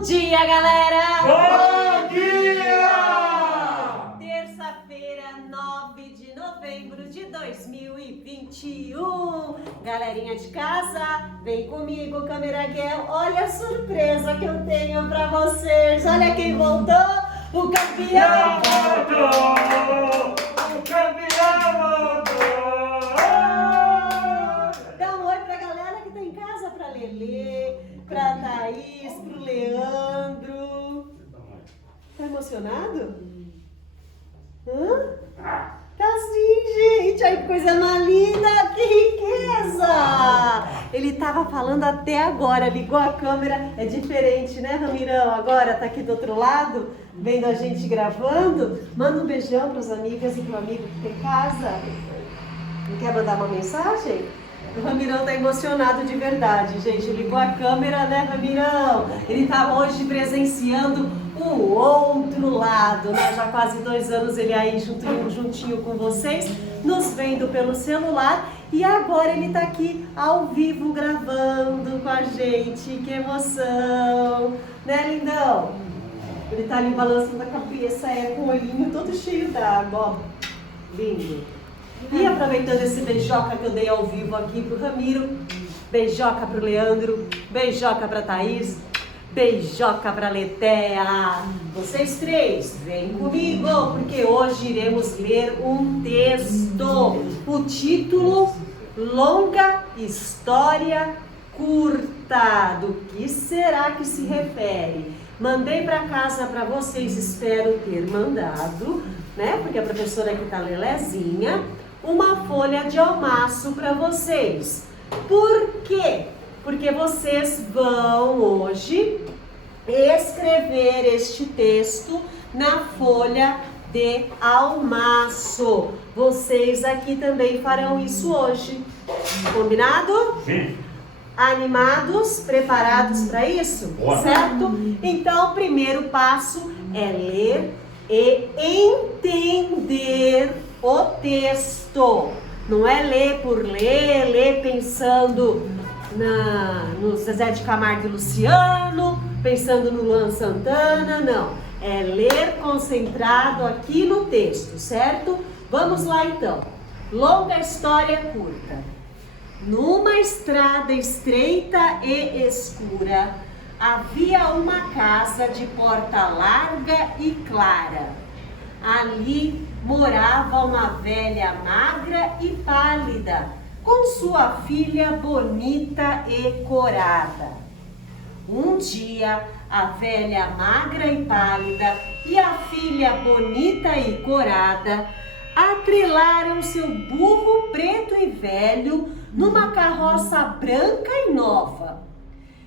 Bom dia, galera! Bom dia! Terça-feira, 9 de novembro de 2021. Galerinha de casa, vem comigo, Câmera Girl. Olha a surpresa que eu tenho pra vocês. Olha quem voltou, o campeão! Voltou! O campeão voltou! Dá um oi pra galera que tá em casa, pra Lelê, pra Thaís, pro Leandro. Tá emocionado? Hã? Tá sim, gente. Ai, que coisa mais linda, que riqueza! Ele tava falando até agora, ligou a câmera. É diferente, né, Ramirão? Agora tá aqui do outro lado, vendo a gente gravando. Manda um beijão pras amigas e pro amigo que tem casa. Não quer mandar uma mensagem? O Ramirão tá emocionado de verdade, gente. Ligou a câmera, né, Ramirão? Ele tá hoje presenciando o outro lado, né? Já quase 2 anos ele aí juntinho com vocês, nos vendo pelo celular. E agora ele tá aqui ao vivo gravando com a gente. Que emoção! Né, lindão? Ele tá ali balançando a cabeça, com o olhinho todo cheio d'água, ó. Lindo. E aproveitando esse beijoca que eu dei ao vivo aqui pro Ramiro, beijoca pro Leandro, beijoca pra Thaís, beijoca pra Letéia. Vocês três, vem comigo, porque hoje iremos ler um texto. O título, Longa História Curta. Do que será que se refere? Mandei para casa para vocês, espero ter mandado, né? Porque a professora aqui tá lelezinha, uma folha de almaço para vocês. Por quê? Porque vocês vão hoje escrever este texto na folha de almaço. Vocês aqui também farão isso hoje. Combinado? Sim. Animados? Preparados para isso? Boa. Certo? Então, o primeiro passo é ler e entender o texto. Não é ler por ler pensando no Zezé de Camargo e Luciano, pensando no Luan Santana, não. É ler concentrado aqui no texto, certo? Vamos lá então. Longa história curta. Numa estrada estreita e escura, havia uma casa de porta larga e clara. Ali morava uma velha magra e pálida, com sua filha bonita e corada. Um dia, a velha magra e pálida e a filha bonita e corada atrelaram seu burro preto e velho numa carroça branca e nova.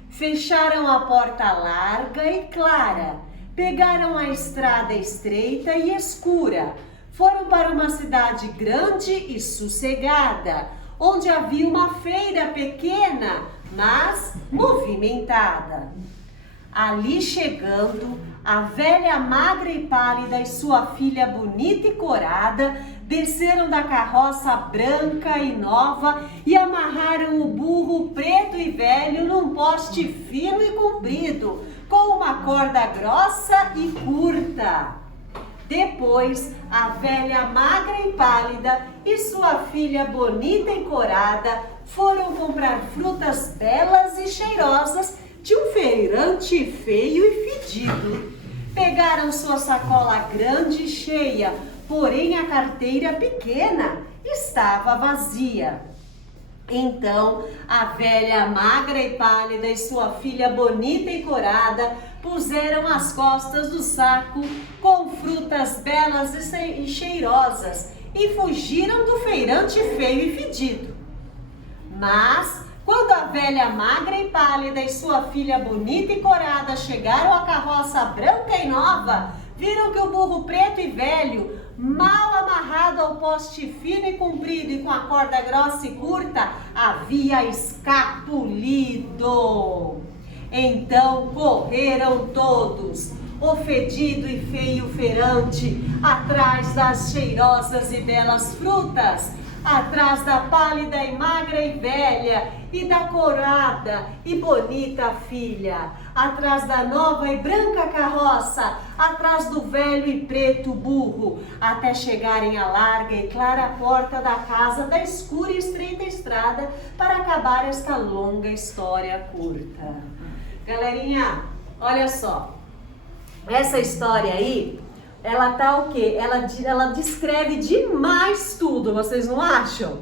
Fecharam a porta larga e clara, pegaram a estrada estreita e escura, foram para uma cidade grande e sossegada, onde havia uma feira pequena, mas movimentada. Ali chegando, a velha magra e pálida e sua filha bonita e corada desceram da carroça branca e nova e amarraram o burro preto e velho num poste fino e comprido, com uma corda grossa e curta. Depois, a velha magra e pálida e sua filha bonita e corada foram comprar frutas belas e cheirosas de um feirante feio e fedido. Pegaram sua sacola grande e cheia, porém a carteira pequena estava vazia. Então, a velha magra e pálida e sua filha bonita e corada puseram as costas do saco com frutas belas e cheirosas e fugiram do feirante feio e fedido. Mas, quando a velha magra e pálida e sua filha bonita e corada chegaram à carroça branca e nova, viram que o burro preto e velho, mal amarrado ao poste fino e comprido e com a corda grossa e curta, havia escapulido. Então correram todos, o fedido e feio feirante, atrás das cheirosas e belas frutas, atrás da pálida e magra e velha, e da corada e bonita filha, atrás da nova e branca carroça, atrás do velho e preto burro, até chegarem à larga e clara porta da casa, da escura e estreita estrada, para acabar esta longa história curta. Galerinha, olha só, essa história aí, ela tá o quê? Ela descreve demais tudo, vocês não acham?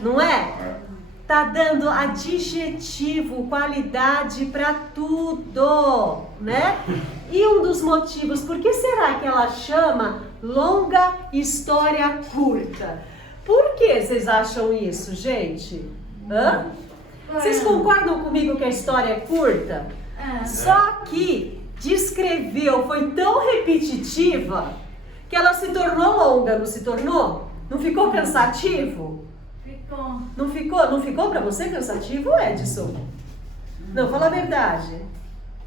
Não é? Tá dando adjetivo, qualidade para tudo, né? E um dos motivos, por que será que ela chama longa história curta? Por que vocês acham isso, gente? Hã? Vocês concordam comigo que a história é curta? Só que descreveu, foi tão repetitiva que ela se tornou longa, não se tornou? Não ficou cansativo? Ficou. Não ficou para você cansativo, Edson? Não, fala a verdade.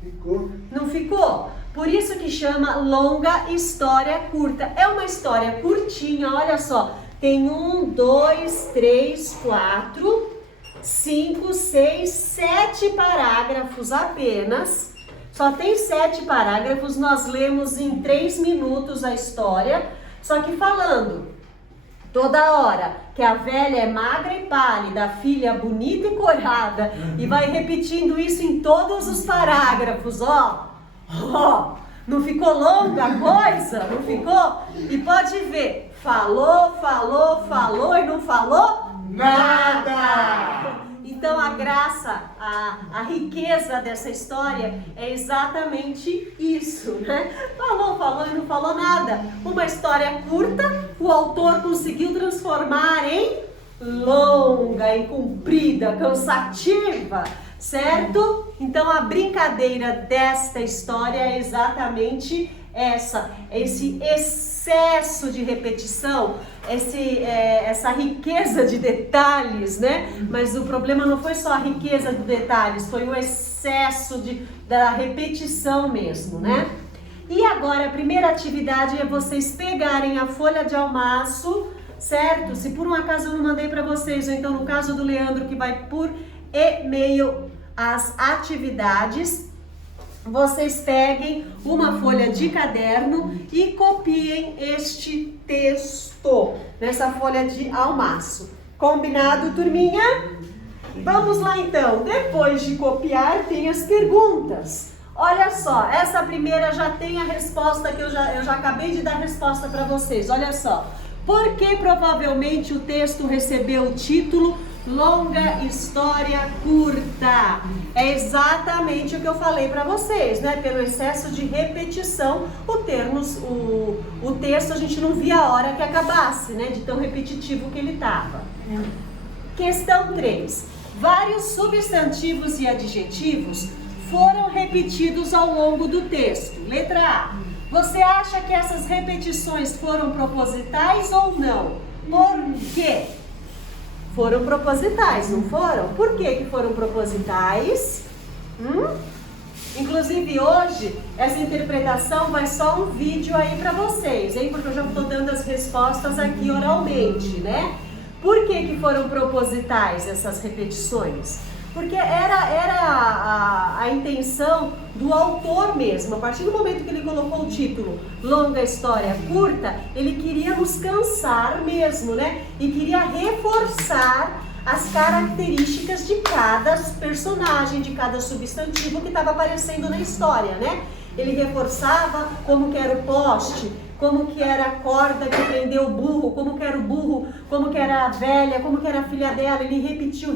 Ficou. Não ficou? Por isso que chama longa história curta. É uma história curtinha, olha só. Tem 1, 2, 3, 4, 5, 6, 7 parágrafos apenas. Só tem 7 parágrafos, nós lemos em 3 minutos a história, só que falando toda hora que a velha é magra e pálida, a filha bonita e corada, e vai repetindo isso em todos os parágrafos, ó. Não ficou longa a coisa? Não ficou? E pode ver, falou e não falou nada. Então a graça, a riqueza dessa história é exatamente isso, né? Falou e não falou nada. Uma história curta, o autor conseguiu transformar em longa, em comprida, cansativa, certo? Então a brincadeira desta história é exatamente esse excesso de repetição, essa riqueza de detalhes, né? Mas o problema não foi só a riqueza de detalhes, foi o excesso da repetição mesmo, né? E agora a primeira atividade é vocês pegarem a folha de almaço, certo? Se por um acaso eu não mandei para vocês, ou então no caso do Leandro que vai por e-mail as atividades, vocês peguem uma folha de caderno e copiem este texto nessa folha de almaço. Combinado, turminha? Vamos lá então. Depois de copiar, tem as perguntas. Olha só, essa primeira já tem a resposta que eu já acabei de dar a resposta para vocês. Olha só. Por que provavelmente o texto recebeu o título Longa História Curta? É exatamente o que eu falei para vocês, né? Pelo excesso de repetição, o texto a gente não via a hora que acabasse, né? De tão repetitivo que ele estava. Questão 3. Vários substantivos e adjetivos foram repetidos ao longo do texto. Letra A. Você acha que essas repetições foram propositais ou não? Por quê? Foram propositais, não foram? Por que foram propositais? Inclusive hoje, essa interpretação vai só um vídeo aí para vocês, hein? Porque eu já estou dando as respostas aqui oralmente, né? Por que foram propositais essas repetições? Porque era a intenção do autor mesmo. A partir do momento que ele colocou o título Longa História Curta, ele queria nos cansar mesmo, né? E queria reforçar as características de cada personagem, de cada substantivo que estava aparecendo na história, né? Ele reforçava como que era o poste, como que era a corda que prendeu o burro, como que era o burro, como que era a velha, como que era a filha dela. Ele repetiu,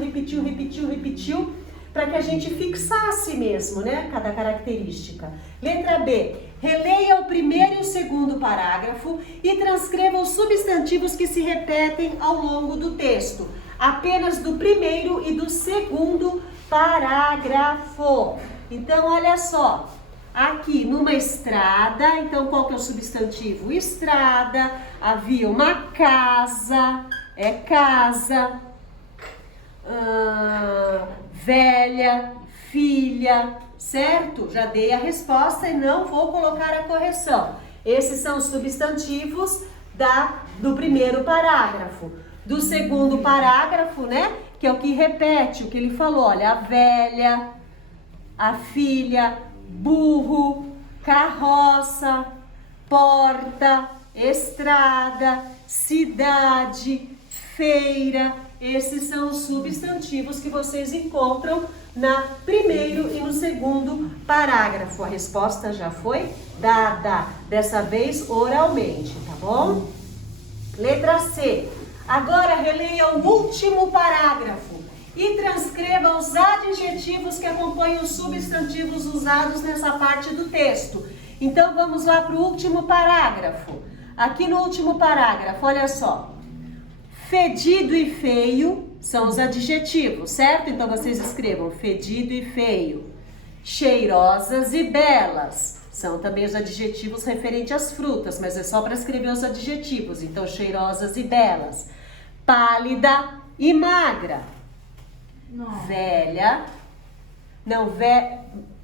para que a gente fixasse mesmo, né, cada característica. Letra B. Releia o primeiro e o segundo parágrafo e transcreva os substantivos que se repetem ao longo do texto, apenas do primeiro e do segundo parágrafo. Então, olha só. Aqui, numa estrada, então qual que é o substantivo? Estrada, havia uma casa, casa, velha, filha, certo? Já dei a resposta e não vou colocar a correção. Esses são os substantivos do primeiro parágrafo. do segundo parágrafo, né? Que é o que repete o que ele falou. Olha, a velha, a filha, burro, carroça, porta, estrada, cidade, feira. Esses são os substantivos que vocês encontram no primeiro e no segundo parágrafo. A resposta já foi dada, dessa vez oralmente, tá bom? Letra C. Agora releia o último parágrafo e transcreva os adjetivos que acompanham os substantivos usados nessa parte do texto. Então vamos lá para o último parágrafo. Aqui no último parágrafo, olha só. Fedido e feio são os adjetivos, certo? Então vocês escrevam fedido e feio. Cheirosas e belas são também os adjetivos referentes às frutas, mas é só para escrever os adjetivos. Então, cheirosas e belas. Pálida e magra. Não. Velha. Não,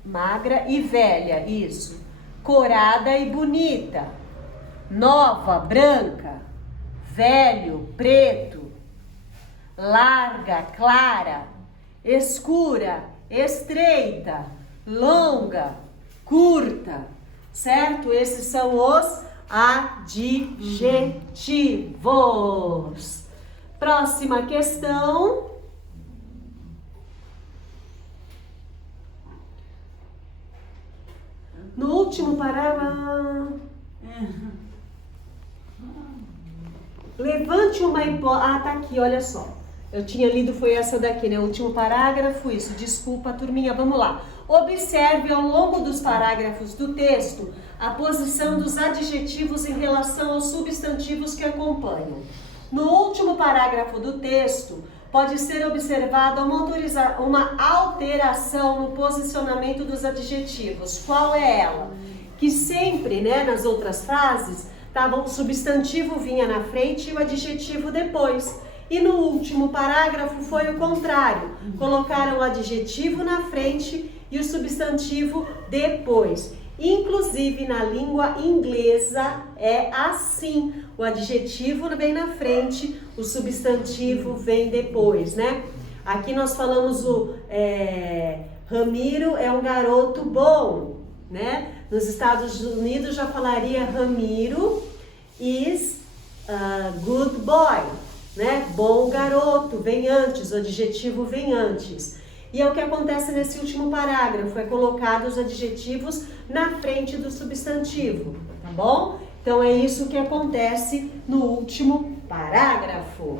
magra e velha, isso. Corada e bonita. Nova, branca. Velho, preto. Larga, clara. Escura, estreita. Longa, curta, certo? Esses são os adjetivos. Próxima questão. No último parágrafo. Levante uma hipótese. Ah, tá aqui, olha só. Eu tinha lido, foi essa daqui, né? O último parágrafo, isso. Desculpa, turminha, vamos lá. Observe ao longo dos parágrafos do texto a posição dos adjetivos em relação aos substantivos que acompanham. No último parágrafo do texto, pode ser observada uma alteração no posicionamento dos adjetivos. Qual é ela? Que sempre, né, nas outras frases, o substantivo vinha na frente e o adjetivo depois. E no último parágrafo foi o contrário. Colocaram o adjetivo na frente e o substantivo depois. Inclusive na língua inglesa é assim. O adjetivo vem na frente, o substantivo vem depois, né? Aqui nós falamos Ramiro é um garoto bom, né? Nos Estados Unidos já falaria Ramiro is a good boy, né? Bom garoto, vem antes, o adjetivo vem antes. E é o que acontece nesse último parágrafo, é colocado os adjetivos na frente do substantivo, tá bom? Então é isso que acontece no último parágrafo.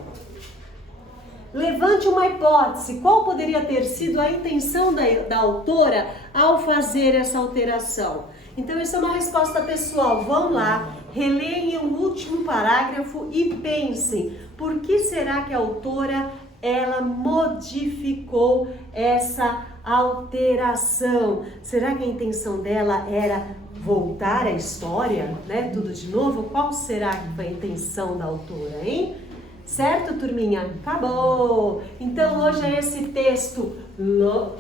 Levante uma hipótese, qual poderia ter sido a intenção da autora ao fazer essa alteração? Então isso é uma resposta pessoal, vão lá, releem o último parágrafo e pensem, por que será que a autora ela modificou essa alteração? Será que a intenção dela era voltar à história, né? Tudo de novo? Qual será que foi a intenção da autora, hein? Certo, turminha? Acabou! Então hoje é esse texto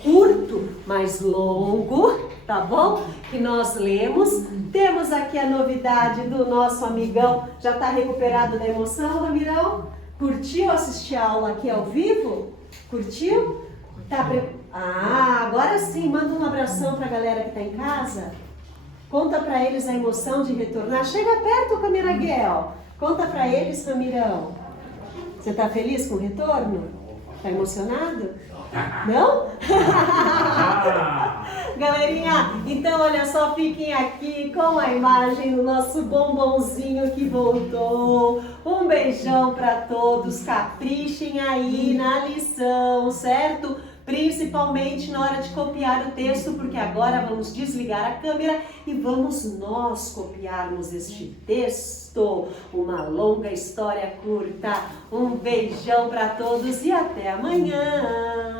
curto, mas longo, tá bom? Que nós lemos. Temos aqui a novidade do nosso amigão. Já tá recuperado da emoção, Ramirão? Curtiu assistir a aula aqui ao vivo? Curtiu? Agora sim, manda um abração pra galera que tá em casa. Conta pra eles a emoção de retornar. Chega perto, Camiraguel. Conta pra eles, Ramirão. Você tá feliz com o retorno? Tá emocionado? Não? Galerinha, então olha só, fiquem aqui com a imagem do nosso bombonzinho que voltou. Um beijão para todos, caprichem aí na lição, certo? Principalmente na hora de copiar o texto, porque agora vamos desligar a câmera e vamos nós copiarmos este texto. Uma longa história curta. Um beijão para todos e até amanhã!